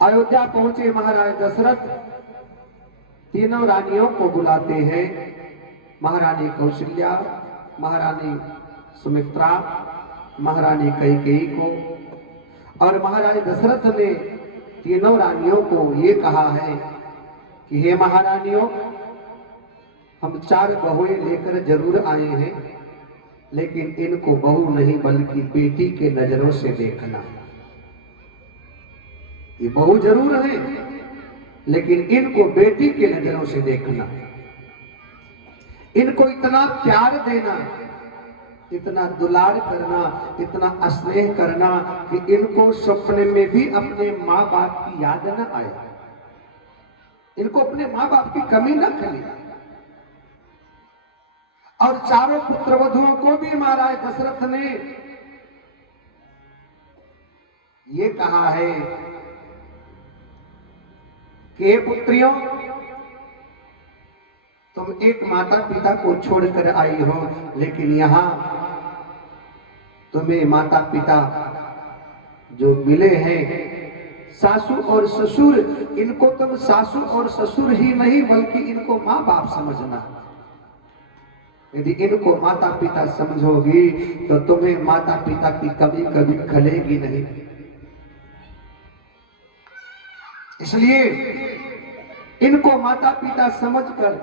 अयोध्या पहुंचे महाराज दशरथ तीनों रानियों को बुलाते हैं, महारानी कौशल्या, महारानी सुमित्रा, महारानी कैकेयी को। और महाराज दशरथ ने तीनों रानियों को ये कहा है कि हे महारानियों, हम 4 बहुएं लेकर जरूर आए हैं, लेकिन इनको बहू नहीं बल्कि बेटी के नजरों से देखना। ये बहू जरूर है, लेकिन इनको बेटी के नजरों से देखना। इनको इतना प्यार देना, इतना दुलार करना, इतना स्नेह करना कि इनको सपने में भी अपने माँ बाप की याद न आए, इनको अपने माँ बाप की कमी न खले। और 4 पुत्रवधुओं को भी महाराज दशरथ ने ये कहा है कि हे पुत्रियों, तुम एक माता पिता को छोड़कर आई हो, लेकिन यहां तुम्हें माता पिता जो मिले हैं, सासू और ससुर, इनको तुम सासू और ससुर ही नहीं बल्कि इनको माँ बाप समझना। यदि इनको माता पिता समझोगी तो तुम्हें माता पिता की कमी कभी खलेगी नहीं। इसलिए इनको माता पिता समझकर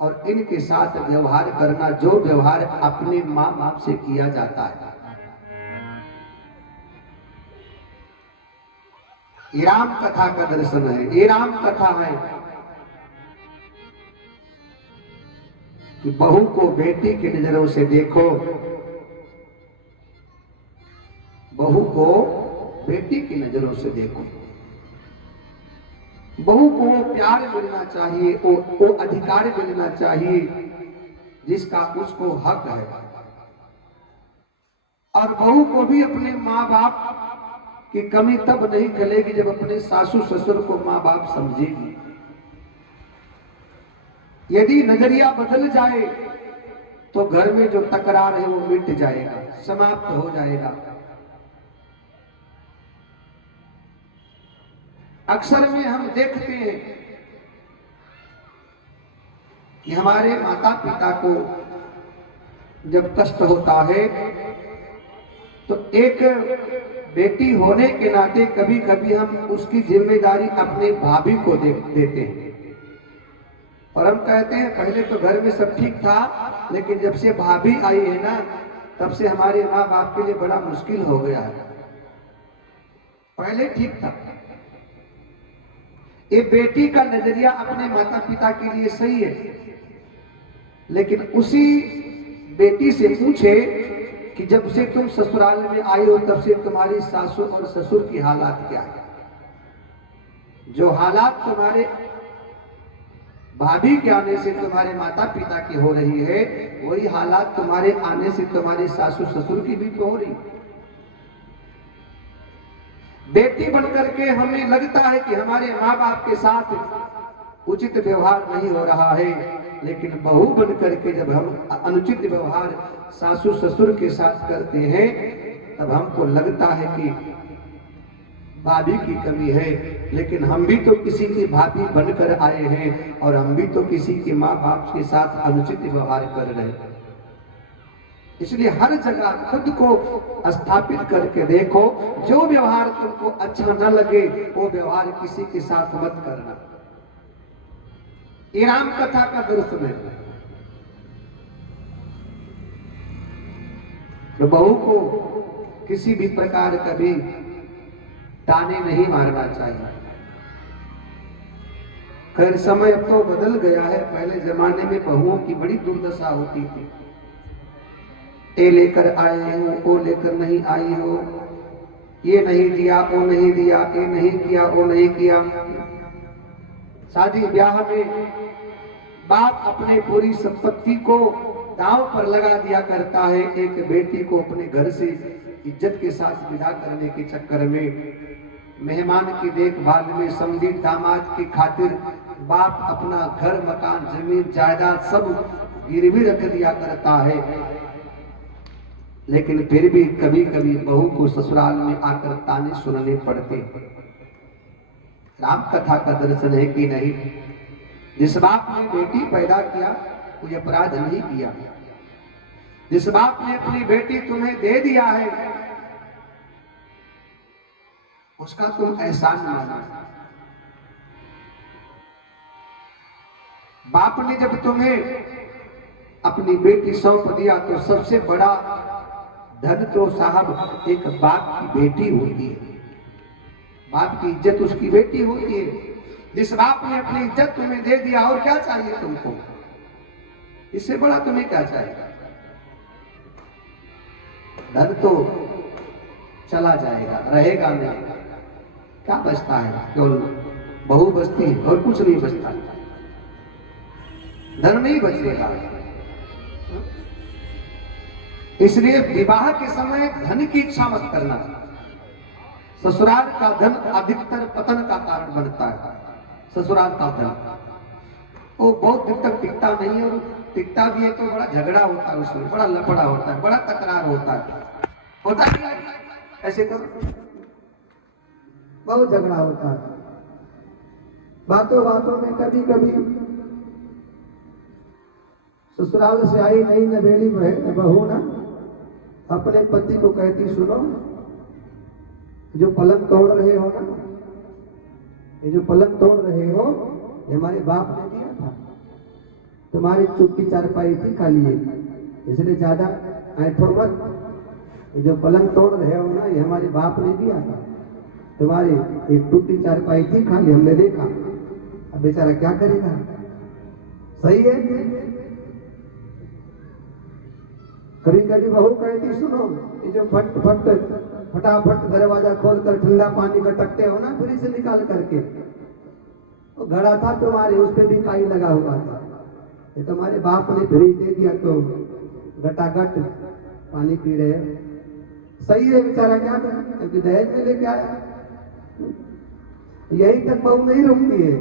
और इनके साथ व्यवहार करना, जो व्यवहार अपने माँ बाप से किया जाता है। ये राम कथा का दर्शन है, ये राम कथा है कि बहू को बेटी की नजरों से देखो, बहू को बेटी की नजरों से देखो। बहू को वो प्यार मिलना चाहिए, वो अधिकार मिलना चाहिए जिसका उसको हक है। और बहू को भी अपने माँ बाप की कमी तब नहीं खलेगी जब अपने सासू ससुर को माँ बाप समझेगी। यदि नजरिया बदल जाए तो घर में जो तकरार है वो मिट जाएगा, समाप्त हो जाएगा। अक्सर में हम देखते हैं कि हमारे माता पिता को जब कष्ट होता है तो एक बेटी होने के नाते कभी कभी हम उसकी जिम्मेदारी अपने भाभी को देते हैं। और हम कहते हैं पहले तो घर में सब ठीक था, लेकिन जब से भाभी आई है ना, तब से हमारे माँ बाप के लिए बड़ा मुश्किल हो गया है। पहले ठीक था। ये बेटी का नजरिया अपने माता पिता के लिए सही है, लेकिन उसी बेटी से पूछे कि जब से तुम ससुराल में आई हो तब से तुम्हारी सासू और ससुर की हालात क्या है। जो हालात तुम्हारे भाभी के आने से तुम्हारे माता पिता की हो रही है, वही हालात तुम्हारे आने से तुम्हारे सासू ससुर की भी तो हो रही। बेटी बनकर के हमें लगता है कि हमारे माँ बाप के साथ उचित व्यवहार नहीं हो रहा है, लेकिन बहू बनकर के जब हम अनुचित व्यवहार सासू ससुर के साथ करते हैं तब हमको लगता है कि भाभी की कमी है। लेकिन हम भी तो किसी की भाभी बनकर आए हैं और हम भी तो किसी के माँ बाप के साथ अनुचित व्यवहार कर रहे हैं। इसलिए हर जगह खुद को स्थापित करके देखो, जो व्यवहार तुमको अच्छा न लगे वो व्यवहार किसी के साथ मत करना। ये राम कथा का दर्शन है। तो बहू को किसी भी प्रकार का भी ताने नहीं मारना चाहिए। खैर समय अब तो बदल गया है, पहले जमाने में बहुओं की बड़ी दुर्दशा होती थी। ये लेकर आए हो, वो लेकर नहीं आई हो, ये नहीं दिया, वो नहीं दिया, ये नहीं किया, वो नहीं किया। शादी ब्याह में बाप अपने पूरी संपत्ति को दांव पर लगा दिया करता है एक बेटी को अपने घर से इज्जत के साथ विदा करने के चक्कर में। मेहमान की देखभाल में समधी दामाद की खातिर बाप अपना घर मकान जमीन जायदाद सब गिरवी रख दिया करता है। लेकिन फिर भी कभी कभी बहू को ससुराल में आकर ताने सुनने पड़ते। राम कथा का दर्शन है कि नहीं? जिस बाप ने बेटी पैदा किया कोई अपराध नहीं किया। जिस बाप ने अपनी बेटी तुम्हें दे दिया है उसका तुम एहसान मानो। बाप ने जब तुम्हें अपनी बेटी सौंप दिया तो सबसे बड़ा धन तो साहब एक बाप की बेटी होती है। बाप की इज्जत उसकी बेटी होती है। जिस बाप ने अपनी इज्जत तुम्हें दे दिया और क्या चाहिए तुमको? इससे बड़ा तुम्हें क्या चाहिए? धन तो चला जाएगा, रहेगा नहीं। क्या बचता है? केवल बहू बचती है और कुछ नहीं बचता। धन नहीं बचेगा। इसलिए विवाह के समय धन की इच्छा मत करना। ससुराल का धन अधिकतर पतन का कारण बनता है। ससुराल का धन वो बहुत दिन तक टिकता नहीं है, और टिकता भी है तो बड़ा झगड़ा होता है, उसमें बड़ा लफड़ा होता है, बड़ा तकरार होता है ऐसे करो, बहुत झगड़ा होता है। बातों बातों में कभी कभी ससुराल से आई नई नवेली बहू ना अपने पति को कहती, सुनो जो पलंग तोड़ रहे हो ना, ये जो पलंग तोड़ रहे हो ये हमारे बाप ने दिया था। तुम्हारी चुप की चारपाई थी खाली है, इसलिए ज्यादा ऐठो मत। ये जो पलंग तोड़ रहे हो ना ये हमारे बाप ने दिया था। तुम्हारी एक टूटी चारपाई थी खाली, हमने देखा। अब बेचारा क्या करेगा? सही है। कभी कभी बहू कहती, सुनो ये जो फटाफट दरवाजा खोलकर ठंडा पानी गटकते हो ना फ्रिज से निकाल करके, वो घड़ा था तुम्हारे, उस पे भी काई लगा हुआ था। ये तुम्हारे बाप ने फ्रिज दे दिया तो गटागट पानी पी रहे हो। सही है, बेचारा क्या करे, क्योंकि दहेज में लेके आया। यही तक बहू नहीं रुकती है।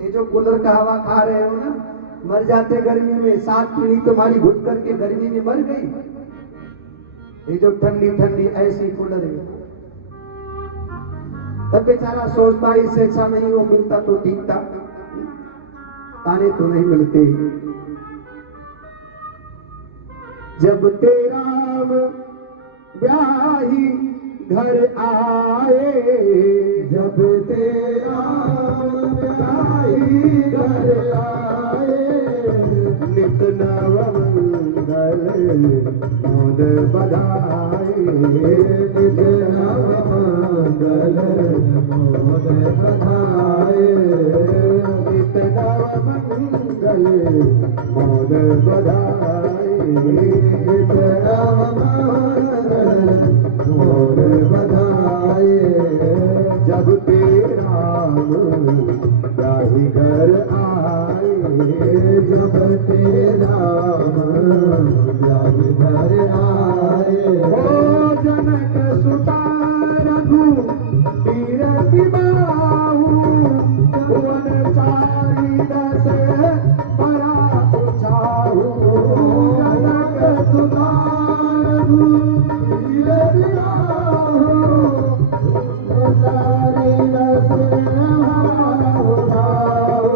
ये जो कूलर का हवा खा रहे हो ना, मर जाते गर्मी में। 7 पीढ़ी तुम्हारी घुट करके गर्मी में मर गई। ये जो ठंडी ठंडी ऐसी कूलर है, तब बेचारा सोचता इससे अच्छा नहीं वो मिलता तो ठीक था। ताने तो नहीं मिलते। जब तेरा ब्याही घर आए, जब तेरा ब्याही घर आए, नित नव मंगल मोद बधाए, नित नव मंगल मोद बधाए, नित नव मंगल मोद बधाए, नित नव मंगल मोद बधाए। जब तेरा ब्याही घर आए, जब तेरा ब्याही घर आए, ओ जनक सुता रघुबीर बिबाहु, भुवन चारि दस बड़ा उछाहु, जनक सुता रघुबीर बिबाहु, चारि दस बड़ा उछाहु,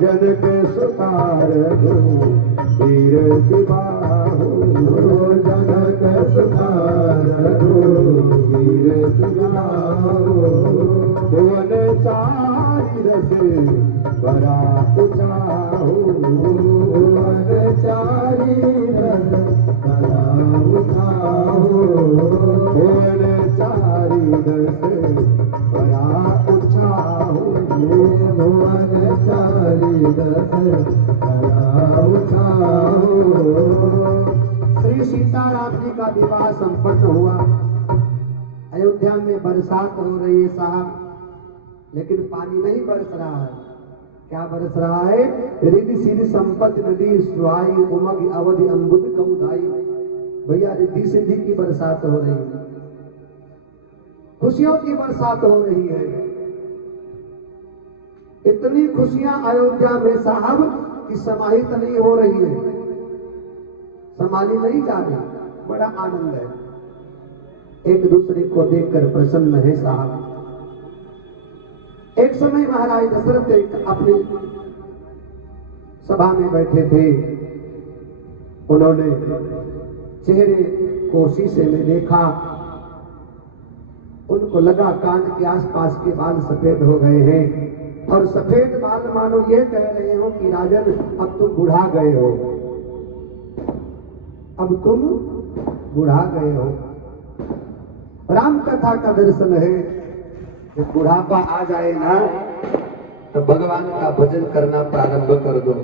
जनक सुता रघुबीर बिबाहु, जनक सुता रघुबीर बिबाहु, भुवन चारि रस बड़ा उछाहु, भुवन चारि रस बड़ा उछाहु, भुवन चारि रस बड़ा उछाहु, भुवन चारि रस बड़ा उछाहु। श्री सीताराम जी का विवाह संपन्न हुआ। अयोध्या में बरसात हो रही है साहब, लेकिन पानी नहीं बरस रहा है। क्या बरस रहा है? रिद्धि सिद्धि संपत्ति नदी सुहाई, उमग अवधि अम्बुद कमुदाई। भैया रिद्धि सिद्धि की बरसात हो रही है, खुशियों की बरसात हो रही है। इतनी खुशियां अयोध्या में साहब की समाहित नहीं हो रही है, संभाली नहीं जा रही। बड़ा आनंद है, एक दूसरे को देखकर प्रसन्न है साहब। एक समय महाराज दशरथ एक अपनी सभा में बैठे थे, उन्होंने चेहरे को शीशे में देखा, उनको लगा कान के आसपास के बाल सफेद हो गए हैं, और सफेद बाल मानो ये कह रहे हो कि राजन अब तुम बुढ़ा गए हो, अब तुम बुढ़ा गए हो। राम कथा का दर्शन है, जब बुढ़ापा आ जाए ना तो भगवान का भजन करना प्रारंभ कर दो।